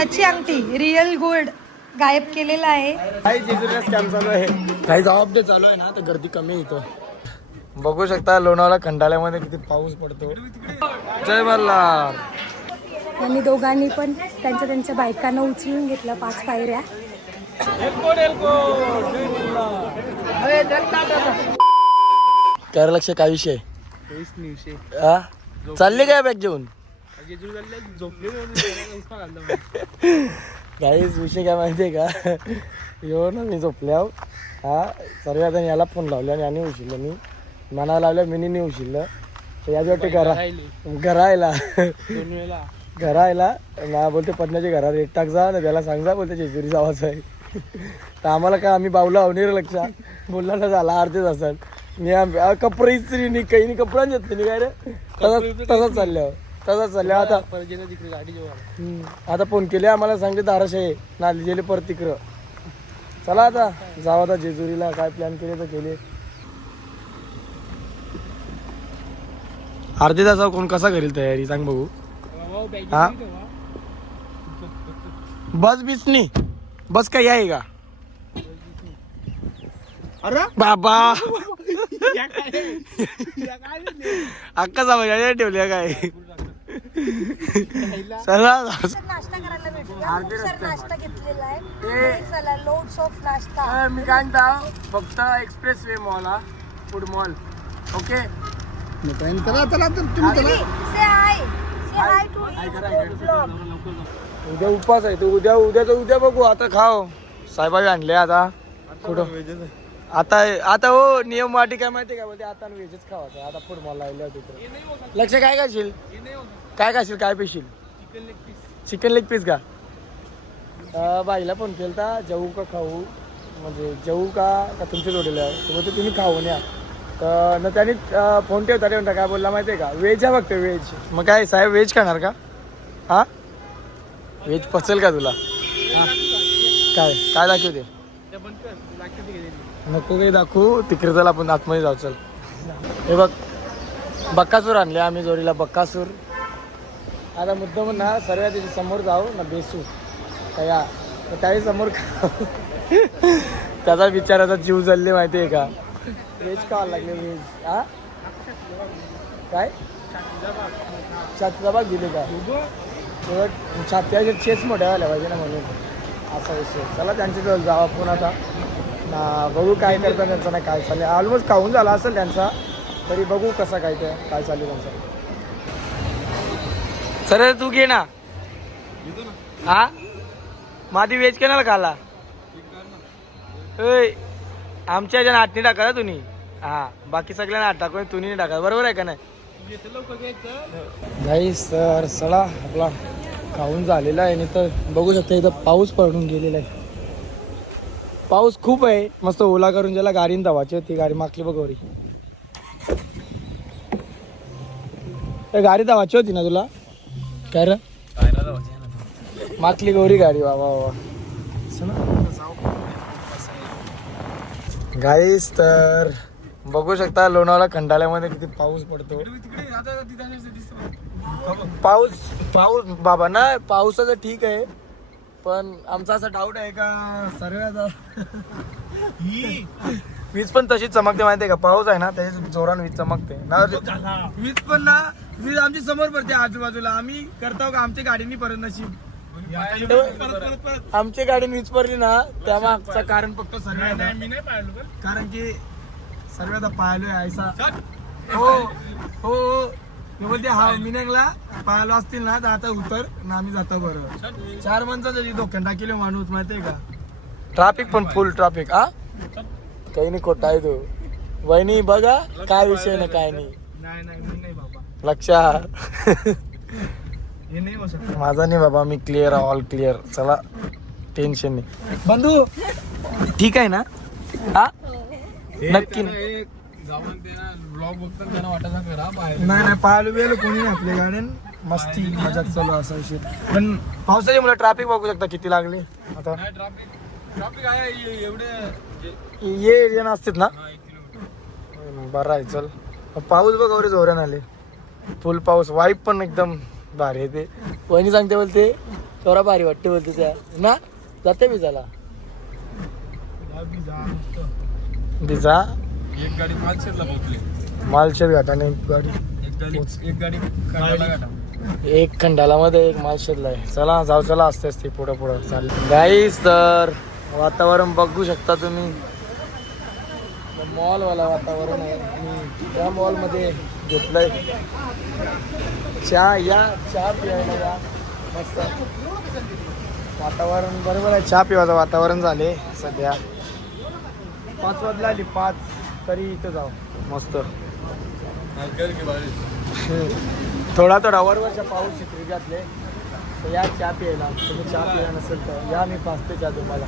सोन्याची अंगठी real gold गायब केलेला आहे. काही जेजुरीला स्कॅम चालू आहे, काही ऑफ डे चालू आहे ना, तर गर्दी कमी आहे इथं. बघू शकता लोणावळा खंडाळ्यामध्ये किती पाऊस पडतो. जय मल्हार. आणि दोघांनी पण त्यांच्या बायकांना उचलून घेतलं 5 पायऱ्या. काय लक्ष काय विषय हा चालले काय बॅग घेऊन काहीच विषय काय माहितीये का येऊ ना मी झोपल्या हा सर्व आता याला फोन लावला आणि याने उचललं मी मनाला लावलं मिनीने उचललं तर याच वाटते घरायला ना बोलते पत्न्याच्या घरात एक टाक जा ना त्याला सांग जा बोलते जेजुरीचा आवाज आहे. तर आम्हाला काय आम्ही बाऊला अवनीर लक्ष बोलला ना झाला अर्धे तासात मी कपडे इस्त्री नाही काही नाही कपडा घेत नाही काय रे तसंच चालल्या आता आता फोन केले आम्हाला सांगते धाराशाही नाली गेले परत तिकडं. चला आता जाऊ आता जेजुरीला काय प्लॅन केले तर केले. अर्धे तासा कोण कसा करेल तयारी सांग बघू. हा बस बीस नाही बस काही आहे का अरे बाबा अक्का समजा ठेवल्या काय चला नाश्ता घेतलेला आहे. लोड्स ऑफ नाश्ता. मी काय म्हणतो फक्त एक्सप्रेस वे मॉल हा फूड मॉल ओके. उद्या उपास आहे तू उद्या बघू आता खाओ साहेबाबी आणले आता कुठं आता हो नियम वाटी काय माहिती काय बोलते आता व्हेजच खावायचं आता फूड मॉल लावले तिकडे. लक्ष काय खाशील काय पेशील चिकन लेग पीस का बाईला फोन केलता जेवू का खाऊ म्हणजे जेवू का तुमच्या जोडीला आहे तुम्ही खाऊ न्या तर न त्यांनी फोन ठेवता म्हणता काय बोलला माहिती आहे का व्हेज आहे फक्त व्हेज. मग काय साहेब व्हेज खाणार का हा व्हेज पचेल का तुला काय दाखवते नको काही दाखवू तिकडे चल आपण आतमध्ये जाऊ. चल हे बघ बक्कासूर आणले आम्ही जोडीला बक्कासूर. आता मुद्दाम ना सर्व त्याच्या समोर जाऊ ना बेसू या त्याही समोर खाऊ त्याचा विचाराचा जीव जल्ले माहिती आहे का व्हेज खावायला लागले व्हेज हा काय छातीचा भाग दिले का छात्या चेस मोठ्या व्हायला पाहिजे ना म्हणून असा विषय. चला त्यांच्याजवळ जाऊ आपण आता ना बघू काय करतात त्यांचा नाही काय चालेल ऑलमोस्ट खाऊन झाला असेल त्यांचा तरी बघू कसा काय चालेल त्यांचा. सर तू घे ना हा माझी व्हेज केनाला खाला आमच्या ह्याच्या हात नाही टाका तुम्ही हा बाकी सगळ्यांना हात टाकून तुम्ही नाही टाका बरोबर आहे का नाही. तर सळा आपला खाऊन झालेला आहे नाही तर बघू शकता इथं पाऊस पडून गेलेला आहे. पाऊस खूप आहे मस्त ओला करून ज्याला गाडीने धावायची होती गाडी मागली बघवरी गाडी धावायची होती ना तुला काय रे मागली गौरी गाडी बाबा गाईस. तर बघू शकता लोणावळा खंडाळ्यामध्ये किती पाऊस पडतो. पाऊस बाबा ना पावसाचं ठीक आहे पण आमचा असा डाऊट आहे का सर्व वीज पण तशीच चमकते माहिती आहे का पाऊस आहे ना त्याच्या जोरान वीज चमकते ना वीज पण ना वीज आमची समोर पडते आजूबाजूला आम्ही करतो का आमच्या गाडीनी परत नशीब आमच्या गाडीने वीज पडली ना त्यामागचं कारण फक्त सर्व कारण की सर्व आता पाहिलोय ऐसा हो मी बोलते हा मिनगला पाहायला असतील ना तर आता उतर ना आम्ही जातो बरोबर 4 माणसाचं धोक्यात टाकेल माणूस माहितीये का. ट्रॅफिक पण फुल ट्रॅफिक हा काही नाही खोटा आहे तो वहिनी बघा काय विषय ना काय नाही लक्षात माझा नाही बाबा मी क्लिअर ऑल क्लिअर. चला टेन्शन नाही बंधू ठीक आहे ना हा नक्की नाही पाहायला वेळ कोणी आपल्या गाड्यान मस्ती मजाक चालू असा विषय पण पावसाच्या मुळे ट्रॅफिक बघू शकता किती लागले आता ये जण असतात ना बरं आहे. चल पाऊस बघ वगैरे जोरान आले फुल पाऊस वाईब पण एकदम भारी येते. वहिनी सांगते बोलते तेवढा भारी वाटते बोलते त्या ना जाते बिजाला बिजा एक गाडी मालशेरला पोहोचली. मालशेर घाटाने एक गाडी खंडाला घाटा. एक खंडाला मध्ये एक मालशेरला आहे. चला जाऊ चला असते असते पुढं पुढं चाललं गाईस. तर वातावरण बघू शकता तुम्ही. मॉलवाला वातावरण आहे आणि त्या मॉलमध्ये घेतलंय चहा. या चहा पियायला या मस्त वातावरण बरोबर आहे. चहा पिवायचं वातावरण झाले सध्या. 5 वाजला आली 5 तरी इथं जाऊ मस्त. थोडा थोडा वरवरच्या पाऊस शिकरी घातले तर या चहा प्यायला. तुम्ही चहा प्यायला नसेल तर या मी पाचते चहा तुम्हाला.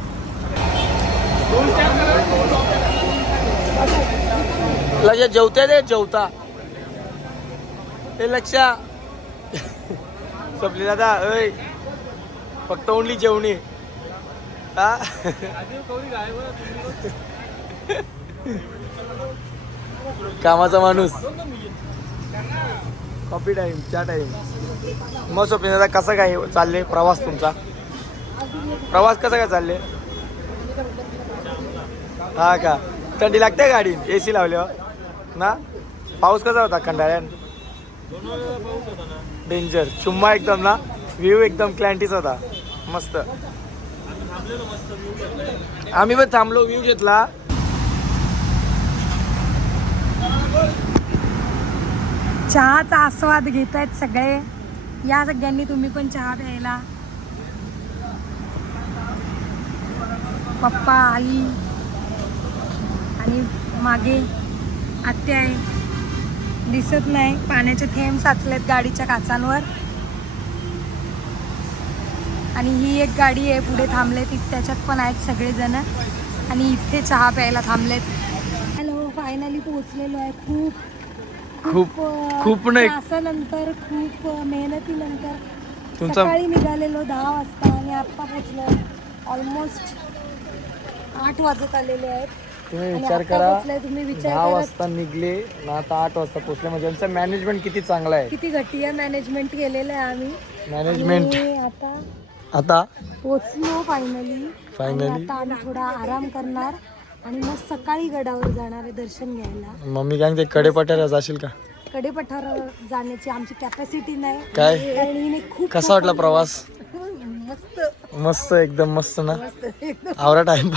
लक्ष जेवते दे जेवता ते लक्ष सपली दादा अय फक्त ओनली जेवणे हा. कामाचा माणूस. कॉफी टाइम चहा टाइम. मग स्वप्नी दादा कसं काय चालले प्रवास तुमचा? प्रवास कसा काय चालले? हा का थंडी लागते गाडी AC लावल्यावर ना? पाऊस कसा होता खंडाळ्यान? डेंजर चुम्मा एकदम ना. व्ह्यू एकदम क्लॅन्टीच होता मस्त. आम्ही पण थांबलो व्ह्यू घेतला. चहाचा आस्वाद घेत आहेत सगळे. या सगळ्यांनी तुम्ही पण चहा प्यायला. पप्पा आई आणि मागे आत्या आहे. दिसत नाही पाण्याचे थेंब साचलेत गाडीच्या काचांवर. आणि ही एक गाडी आहे पुढे थांबले ती त्याच्यात पण आहेत सगळेजण आणि इथे चहा प्यायला थांबलेत. हॅलो फायनली पोहोचलेलो आहे. खूप नाही तासानंतर खूप मेहनतीनंतर तुमचा सकाळी निघालेलो 10 वाजता आणि आत्ता पोहोचलो. ऑलमोस्ट 8 वाजत आलेले आहेत. तुम्ही विचार करा तुम्ही 10 वाजता निघले ना आता 8 वाजता पोहोचले म्हणजे यांचं मॅनेजमेंट किती चांगलं आहे. किती घटिया मॅनेजमेंट केलेलं आहे आम्ही. मॅनेजमेंट आता आता पोहोचलो फायनली. आता आम्ही थोडा आराम करणार आणि मग सकाळी गडावर जाणार आहे दर्शन घ्यायला. मम्मी काय ते कडेपठार जाशील का? कडेपठार जाण्याची आमची कॅपॅसिटी नाही. काय आणि खूप कसा वाटला प्रवास? मस्त मस्त एकदम मस्त ना. आवरा टाइम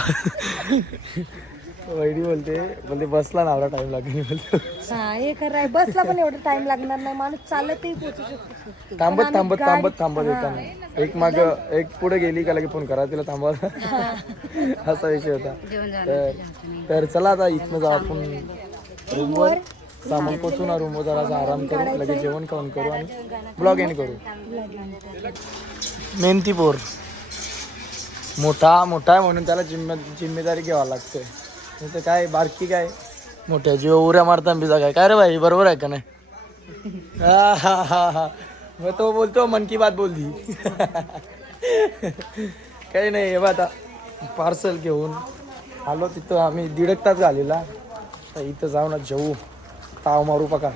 वैडी बोलते बसला ना आवरा टाइम लागेल बोलतो. हा हे खरं आहे. बसला पण एवढा टाइम लागणार नाही. माणूस चालतही पोहोचू शकतो. थांबत येताना एक माग एक पुढे गेली का लगे फोन करा तिला थांबवा असा विषय होता. तर चला आता इथनं जाऊ आपण रूमवर. सामान पोचून रूमवर जरा आराम करू लगेच जेवण खाऊन करू आणि ब्लॉग एंड करू. मेहनतीपूर मोठा आहे म्हणून त्याला जिम्मेदारी घ्यावा लागते. नाही तर काय बारकी काय मोठ्या जीव उऱ्या मारता बिजा काय रे भाई बरोबर आहे का नाही? हा मग तो बोलतो मन की बात बोलली. काही नाही हे बा आता पार्सल घेऊन आलो तिथं आम्ही 1.5 तास झालेला. तर इथं जाऊ ना जेवू ताव मारू पका.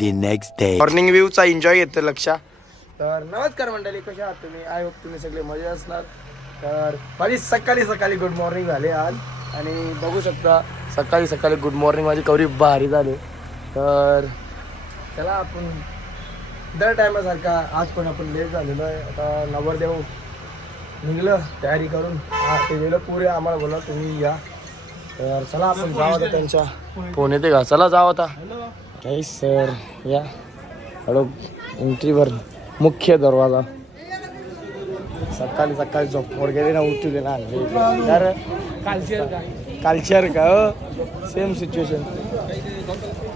The next day. मॉर्निंग व्ह्यूचा एन्जॉय येतो लक्षा. तर नमस्कार मंडळी कशा आहात तुम्ही? आय होप तुम्ही सगळे मजे असणार. तर माझी सकाळी गुड मॉर्निंग झाले आज आणि बघू शकता सकाळी गुड मॉर्निंग माझी कवरी भारी झाली. तर चला आपण दर टायमासारखा आज पण आपण लेट झालेलो आहे. आता नवरदेव निघलं तयारी करून ते गेलं पुरे आम्हाला बोला तुम्ही या. तर चला आपण जाऊ आता त्यांच्या फोन येते का? चला जाऊ आता. काही सर या हळू एंट्रीवर मुख्य दरवाजा. सकाळी झोप वगैरे ना उठू ना तर कालचर का सेम सिच्युएशन.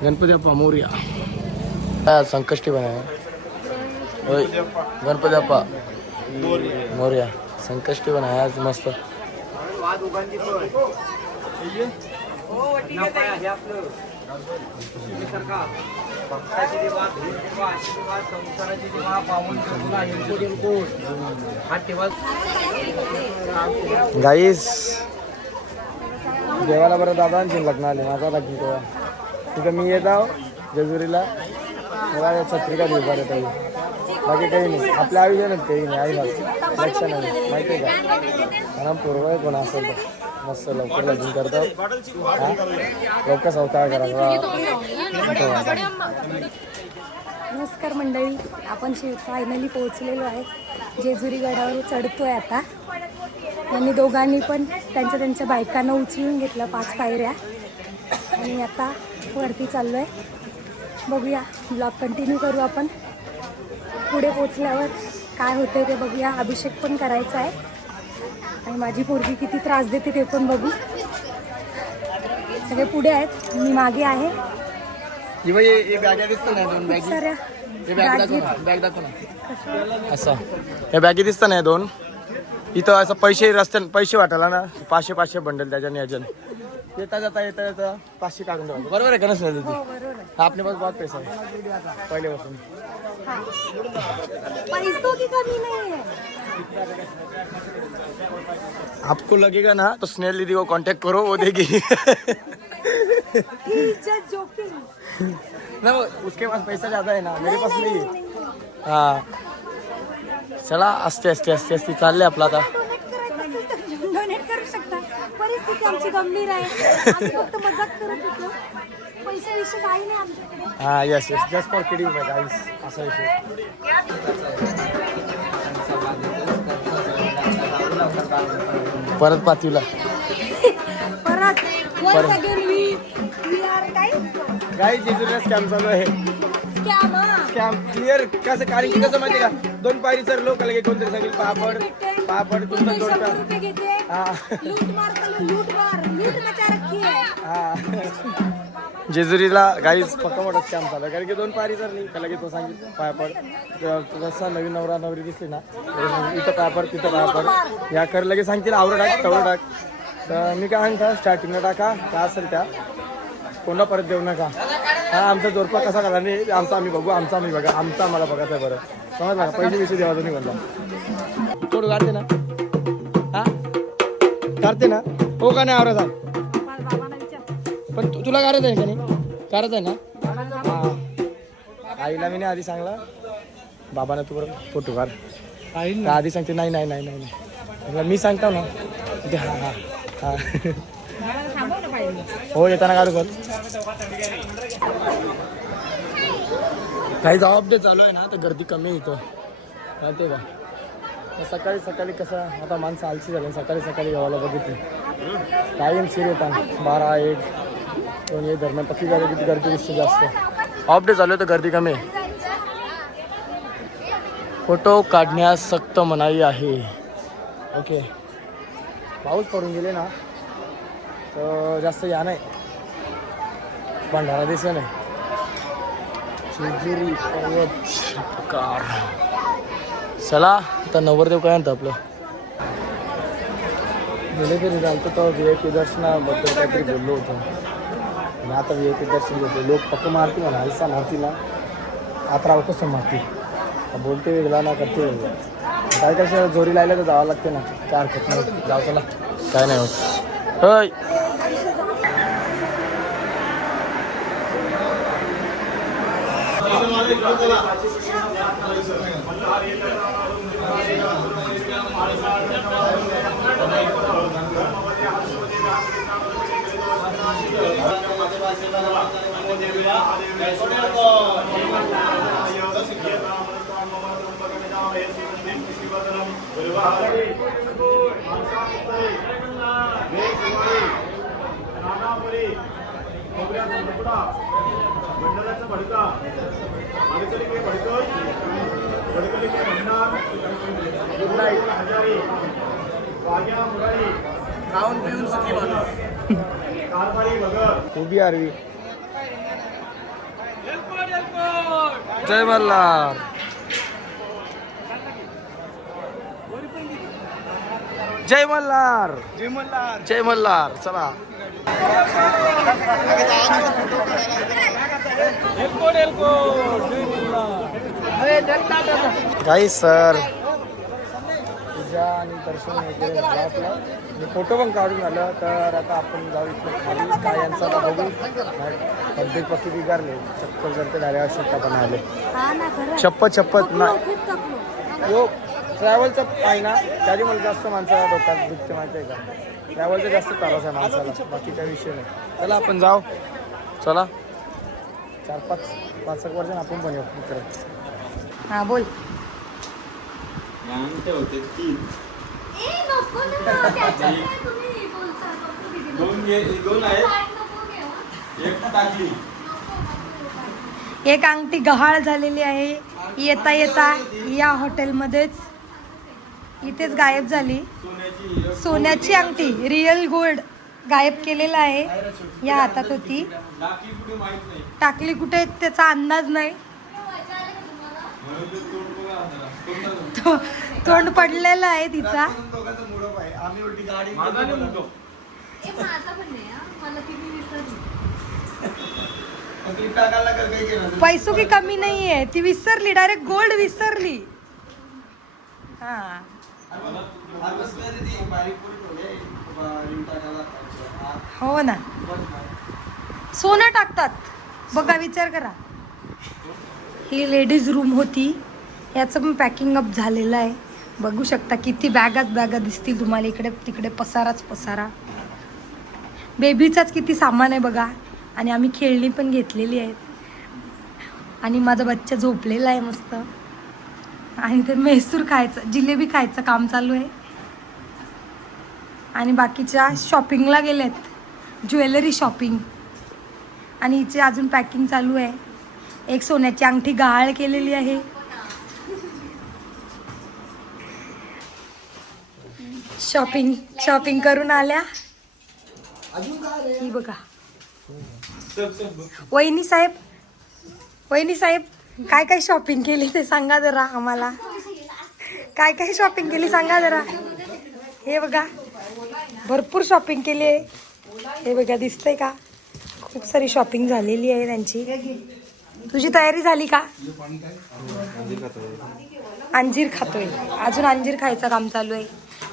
गणपती बाप्पा मोरया. संकष्टी बनाया होय गणपती बाप्पा मोरया. संकष्टी बनाया आज मस्त. गाईस देवाला बरं दादांची लग्न आले माझा लग्न तेव्हा तिथं मी येत आहो जेजुरीला. छत्री का दिवस येत बाकी काही नाही आपल्या आयुष्यात काही नाही आई लक्ष नाही माहिती आहे का कारण पूर्व आहे कोण असेल तर मस्त लवकर लगीन करतो लवकर सवता करा. नमस्कार मंडळी, आपण फायनली पोहोचलेलो आहे. जेजुरी गडावर चढतोय आता. यांनी दोघांनी पण त्यांच्या त्यांच्या बायकांना उचलून घेतलं 5 पायऱ्या आणि आता वरती चाललो आहे. बघूया, ब्लॉग कंटिन्यू करू आपण. पुढे पोचल्यावर काय होते ते बघूया. अभिषेक पण करायचा आहे आणि माझी पोरगी किती त्रास देते ते पण बघू. सगळे पुढे आहेत, मी मागे आहे. बॅगा दिसत नाही दोन खूप साऱ्या बॅग दाखव ना. असं हे बॅगी दिसतं नाही दोन. इथं असं पैसे रस्त्याने पैसे वाटायला ना 500 बंडल त्याच्याने याच्यान येता येता 500 काढून ठेवायचं. बरोबर आहे का नसेल हो बरोबर आहे. हा आपले पास बहुत पैसा आहे पहिल्यापासून. पैसों की कमी नहीं है. आपको लगेगा ना तो स्नेल दीदी को कांटेक्ट करो, वो देगी. He is just joking. ना उसके पास पैसा ज्यादा है ना, मेरे पास नहीं है. हाँ चला असते चालले आपला आता. डोनेट करू शकता. परिस्थिती आमची गंभीर आहे. आम्ही फक्त मजाक करत होतो. पैसे विषय काही नाही आमच्याकडे. हा यस जस्ट फॉर किडिंग माय गाईस असा विषय. परत पातीला परत once again we are काय गाईस जेजुरीला स्कॅम चालू आहे. स्कॅम स्कॅम क्लिअर कसं कारण की कसं माहिती का 2 पायरी चर लोक लगे कोणतरी सांगेल पापड तुमचा तोडका. रुपये घेते. हा लूट मचा रखी है. हा जेजुरीला गाईज पक्का मोठा स्कॅम झाला कारण की 2 पायरी जर नाही त्याला की तो सांगितलं पायपड जसा नवीन नवरा नवरी दिसली ना इथं पायपड तिथं पायपड या कर लगे सांगतील आवडं टाक तेवढं टाक. तर मी काय म्हणतो स्टार्टिंगला टाका काय असेल त्या कोणा परत देऊ नका. हा आमचा जोरपा कसा करा नाही आमचा आम्ही बघू आमचा आम्ही बघा आमचा आम्हाला बघायचं आहे. बरं समजला का पहिली विषय देवाचा नाही म्हणला तोड काढते ना. हा काढते ना हो का नाही आवरा सांग. पण तुला करायचं आहे का नाही करायचं आहे ना. हा आईला मी नाही आधी सांगला बाबांना तू बरोबर फोटो काढ आधी सांगते नाही मी सांगतो ना ते हा हा हा हो येताना काढू कर. काही जॉब डे चालू आहे ना तर गर्दी कमी आहे इथं माहिती आहे का. सकाळी कसं आता माणसं आलसी झाली सकाळी गावाला बघितली कायम शिर येतात 12-1 2 या दरम्यान पक्की किती गर्दी दिसते जास्त. ऑफ डे चालू आहे तर गर्दी कमी आहे. फोटो काढण्यास सक्त मनाई आहे. ओके पाऊस पडून गेले ना तर जास्त या नाही भंडारा दिसत नाही. जेजुरी पर्वत शिखर. चला आता नवरदेव काय म्हणतं आपलं गेले तरी चालतं तर VIP दर्शनाबद्दल काहीतरी बोललो होतो आणि आता VIP दर्शन घेतो. लोक पक्क मारती म्हणा हलसा मारती ना आता कसं मारती बोलते वेगळा ना करते वेगळा. काय कसं जोरी लायला तर जावं लागते ना काय हरकत नाही जाऊ चला काय नाही होत. होय उभी आरवी जय मल्हार. जय मल्हार जय मल्हार. चला गाईस सर पूजा आणि दर्शन वगैरे झालं आपलं आणि फोटो पण काढून झालं. तर आता आपण जाऊ इकडे खाली काय यांचा आता बघू. तब्येत पक्की बिगारले, चक्कर जर डायरेक्ट अशोक पण आले. हा ना खरं शपथ ना खूप थकलो. हो ट्रॅव्हलचं आहे ना, त्याची मला जास्त माणसाला डोक्यात दुखते माहिती आहे का. ट्रॅव्हलचा जास्त त्रास आहे माणसाला, बाकी काही विषय नाही. चला आपण जाऊ. चला 4-5 वर्ष आपण पण येऊ इकडे. हा बोल. एक अंगठी गहाळ झालेली आहे. येता येता या हॉटेलमध्येच इथेच गायब झाली. सोन्याची अंगठी रिअल गोल्ड गायब केलेला आहे. या हातात होती, टाकली कुठे त्याचा अंदाज नाही. तोंड पडलेला आहे तिचा. पैसो की कमी नाहीये, ती विसरली, डायरेक्ट गोल्ड विसरली. हा हो ना, सोनं टाकतात बघा, विचार करा. ही लेडीज रूम होती. याचं पण पॅकिंग अप झालेलं आहे. बघू शकता किती बॅगा दिसतील तुम्हाला. इकडे तिकडे पसाराच पसारा. बेबीचाच किती सामान आहे बघा. आणि आम्ही खेळणी पण घेतलेली आहेत. आणि माझा बच्चा झोपलेला आहे मस्त. आणि ते मैसूर खायचं, जिलेबी खायचं काम चालू आहे. आणि बाकीच्या शॉपिंगला गेलेत, ज्वेलरी शॉपिंग. आणि हिचे अजून पॅकिंग चालू आहे. एक सोन्याची अंगठी गहाळ केलेली आहे. शॉपिंग करून आल्या. ही बघा. वहिनी साहेब काय शॉपिंग केली ते सांगा जरा आम्हाला. काय शॉपिंग केली सांगा जरा. हे बघा, भरपूर शॉपिंग केली आहे. हे बघा, दिसतंय का, खूप सारी शॉपिंग झालेली आहे त्यांची. तुझी तयारी झाली का? अंजीर खातोय, अजून अंजीर खायचं काम चालू आहे.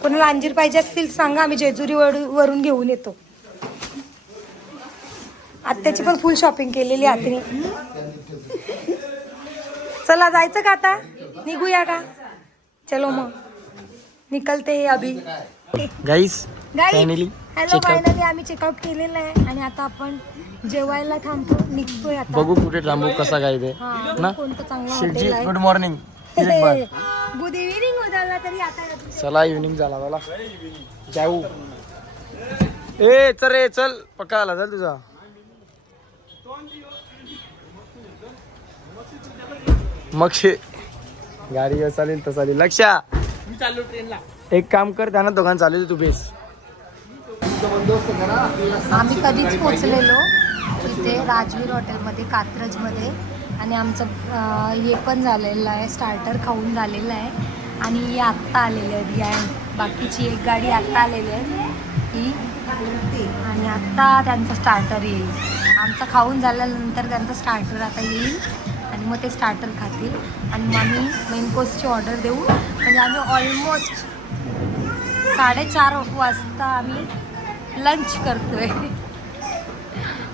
कोणाला अंजीर पाहिजे असतील सांगा, आम्ही जेजुरी वरून घेऊन येतो. आत्याची पण फुल शॉपिंग केलेली आत्याने. चला जायचं का आता, निघूया का? चलो मग निकलते अभी. गाईस फायनली आम्ही चेकआउट केलेलं आहे. आणि आता आपण जेवायला थांबतो, निघतोय आता. बघू कुठे थांबू, कसा काय ते ना. कोणतं चांगलं शेटजी हॉटेल आहे. Good morning. गुड इव्हिनिंग होताला तरी आता. चला इव्हिनिंग झाला मला, जाऊ. ए चल रे चल, पक्का आला चल तुझा. मग गाडी चालेल तर चालेल. लक्षा चालू ट्रेनला. एक काम कर, त्यांना दोघांना चालेल, तू बेस. आम्ही कधीच पोचलेलो इथे राजवीर हॉटेलमध्ये कात्रजमध्ये. आणि आमचं हे पण झालेलं आहे, स्टार्टर खाऊन झालेलं आहे. आणि ही आत्ता आलेली आहे बिहाइंड. बाकीची एक गाडी आत्ता आलेली आहे ही. आणि आत्ता त्यांचं स्टार्टर येईल. आमचं खाऊन झाल्यानंतर त्यांचं स्टार्टर आता येईल. आणि मग ते स्टार्टर खातील. आणि मग आम्ही मेन कोर्सची ऑर्डर देऊ. म्हणजे आम्ही ऑलमोस्ट 4:30 वाजता आम्ही लंच करतोय.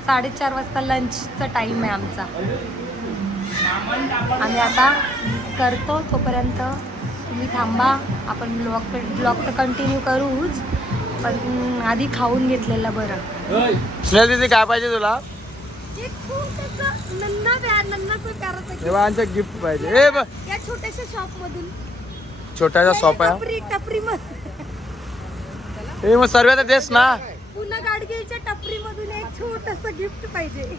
4:30 वाजता लंचचा टाईम आहे आमचा. आम्ही आता करतो, तोपर्यंत तुम्ही थांबा. आपण ब्लॉग तर कंटिन्यू करूच, पण आधी खाऊन घेतलेलं बरं. स्नेहल दीदी काय पाहिजे तुला? देवांचं गिफ्ट पाहिजे. ए या छोट्याशा शॉप मधून, छोटासा शॉप आहे. टपरी ए मग सर्व तर देस ना. पुन्हा गाडगीच्या टपरी मधून एक छोटस गिफ्ट पाहिजे.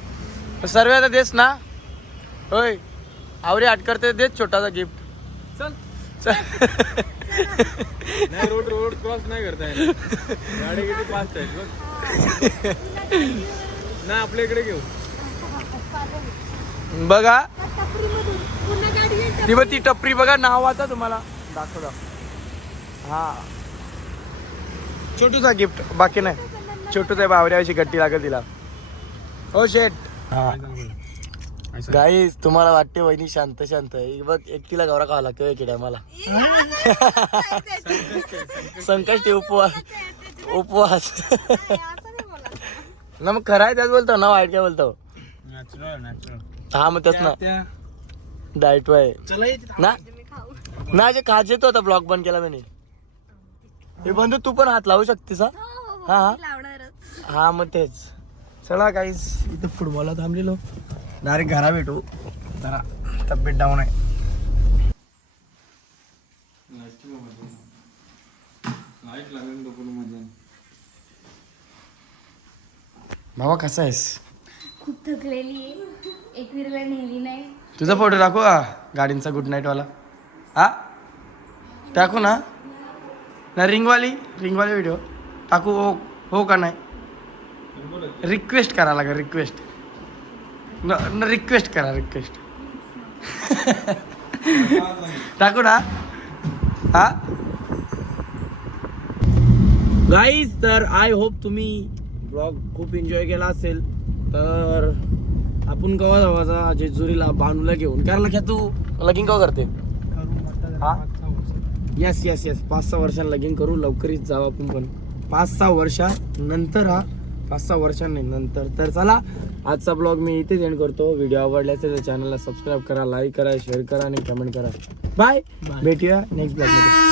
सर्व तर देस ना. होय आवरी आठ करते, देच छोटासा गिफ्ट. चल नाही, रोड क्रॉस नाही करता येणार. गाडी किती फास्ट आहे बघ ना. आपल्या इकडे घेऊ बघा. पुन्हा गाडी ती टपरी बघा, नाव आता तुम्हाला दाखव. हा छोटूसा गिफ्ट, बाकी नाही. छोटूच आहे, बावऱ्याची गट्टी लागेल तिला. हो शेट. हा गाईस तुम्हाला वाटते वहिनी शांत शांत आहे बघ, एकटीला गौरा खावा लागतो एकीड्या मला. संकष्टी उपवास ना मग खरं आहे त्याच बोलतो ना, वाईट काय बोलतो. हा मग तेच ना डाएट आहे ना जे खाजे तो आता ब्लॉग बंद केला मी. हे बंधू तू पण हात लावू शकतेस. हा हा मग तेच. चला गाईस इथं फुटबॉलला थांबलेलो, डायरेक्ट घरा भेटू. जरा तब्येत डाऊन आहे. भावा कसा आहेस? खूप थकलेली आहे, एकवीरला नेली नाही. तुझा फोटो टाकू का गाडींचा गुड नाईट वाला? हा टाकू ना रिंगवाली व्हिडिओ टाकू हो का नाही? रिक्वेस्ट करा लागा, रिक्वेस्ट करा रिक्वेस्ट. टाकू ना हा गाईज. तर आय होप तुम्ही ब्लॉग खूप एन्जॉय केला असेल. तर आपण कवा जावाचा जेजुरीला बानूला घेऊन कारण की तू लगीन कवा करते? हा येस 5-6 वर्षांनी लगीन करू. लवकरच जाऊ आपण पण 5-6 वर्षानंतर. हा 5-6 वर्षांनी नंतर. तर चला आजचा ब्लॉग मी इथेच एंड करतो. व्हिडिओ आवडला असेल तर चॅनलला सबस्क्राईब करा, लाईक करा, शेअर करा आणि कमेंट करा. बाय, भेटूया नेक्स्ट ब्लॉगमध्ये.